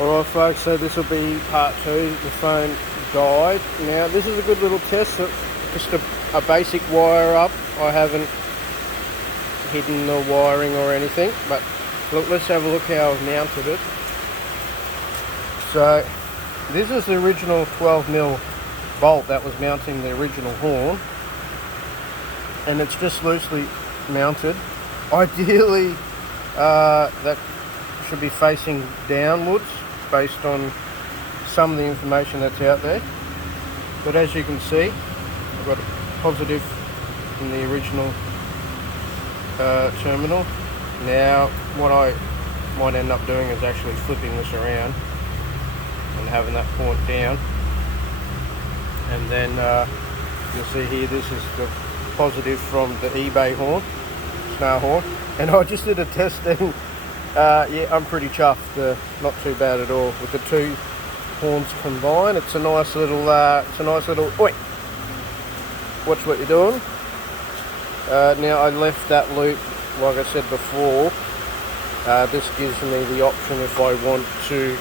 Alright folks, so this will be part 2. The phone died. Now this is a good little test. It's just a basic wire up. I haven't hidden the wiring or anything, but look, let's have a look how I've mounted it. So this is the original 12mm bolt that was mounting the original horn, and it's just loosely mounted. Ideally that should be facing downwards based on some of the information that's out there, but as you can see, I've got a positive in the original terminal. Now what I might end up doing is actually flipping this around and having that point down, and then you'll see here this is the positive from the eBay horn, snail horn, and I just did a test and yeah, I'm pretty chuffed. Not too bad at all with the two horns combined. It's a nice little oi, watch what you're doing. Now I left that loop, like I said before. This gives me the option if I want to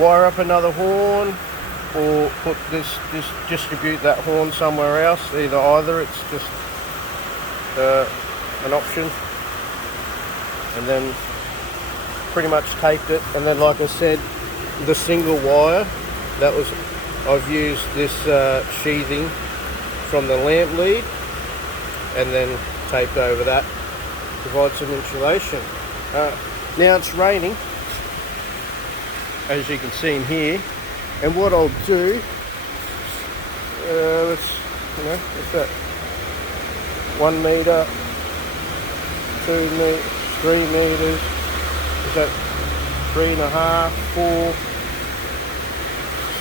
wire up another horn or put this distribute that horn somewhere else. Either it's just an option, and then pretty much taped it. And then, like I said, the single wire that was, I've used this sheathing from the lamp lead and then taped over that, provide some insulation. Now it's raining, as you can see in here, and what I'll do, what's that, 1 meter, 2 meters, 3 meters, is that 3.5, 4?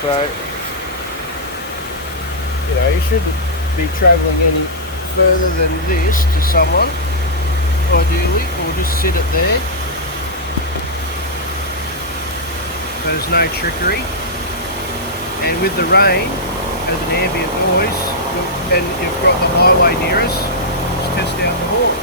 So, you shouldn't be travelling any further than this to someone, ideally, or just sit it there. There's no trickery, and with the rain as an ambient noise, and you've got the highway near us, let's test out the horn.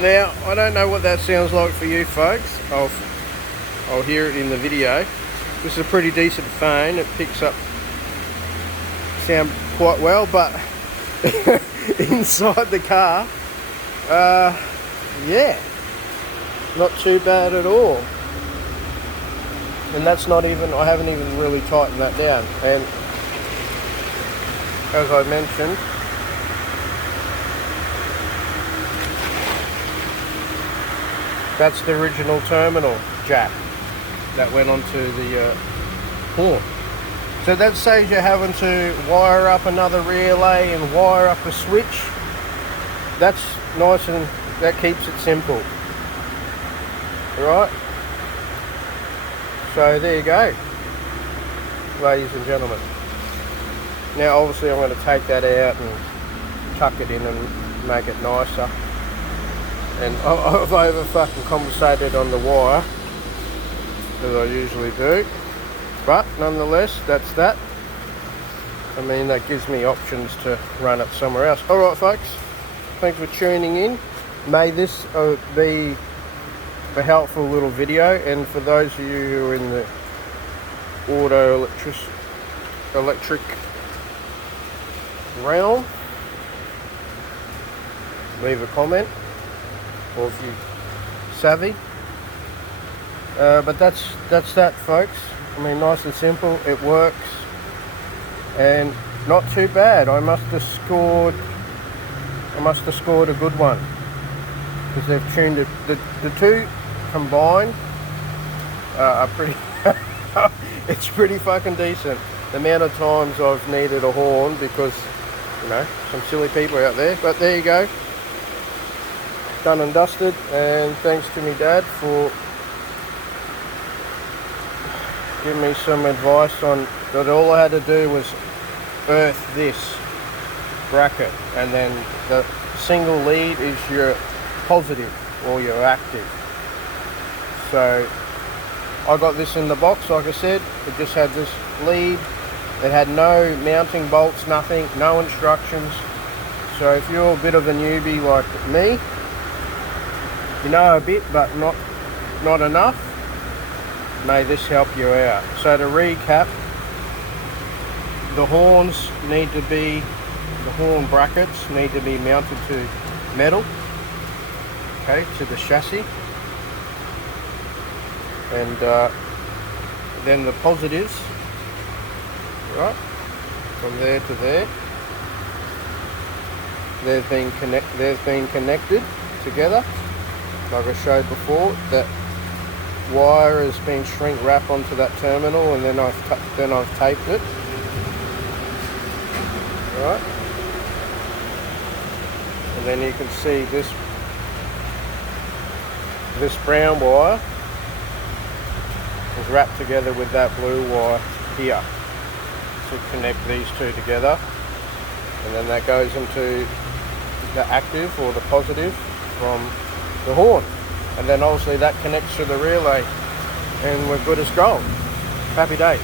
Now, I don't know what that sounds like for you folks. I'll hear it in the video. This is a pretty decent phone. It picks up sound quite well, but inside the car, yeah, not too bad at all. And that's not even, I haven't even really tightened that down. And as I mentioned, that's the original terminal jack that went onto the horn. So that saves you having to wire up another relay and wire up a switch. That's nice, and that keeps it simple. Alright? So there you go, ladies and gentlemen. Now obviously I'm going to take that out and tuck it in and make it nicer. And I've over fucking compensated on the wire, as I usually do, but nonetheless, that's that. I mean, that gives me options to run it somewhere else. Alright folks, thanks for tuning in. May this be a helpful little video, and for those of you who are in the auto electric realm, leave a comment, or if you savvy. But that's that folks. I mean, nice and simple, it works, and not too bad. I must have scored a good one, because they've tuned it. The two combined are pretty it's pretty fucking decent. The amount of times I've needed a horn because, some silly people out there, but there you go. Done and dusted, and thanks to me dad for give me some advice on that. All I had to do was earth this bracket, and then the single lead is your positive or your active. So I got this in the box, like I said. It just had this lead. It had no mounting bolts, nothing, no instructions. So if you're a bit of a newbie like me, you know a bit but not enough, may this help you out. So to recap, the horn brackets need to be mounted to metal, okay, to the chassis, and then the positives, right, from there to there, they've been connected together, like I showed before. That wire has been shrink wrapped onto that terminal, and then I've taped it, right, and then you can see this brown wire is wrapped together with that blue wire here to connect these two together, and then that goes into the active or the positive from the horn, and then obviously that connects to the relay, and we're good as gold. Happy days.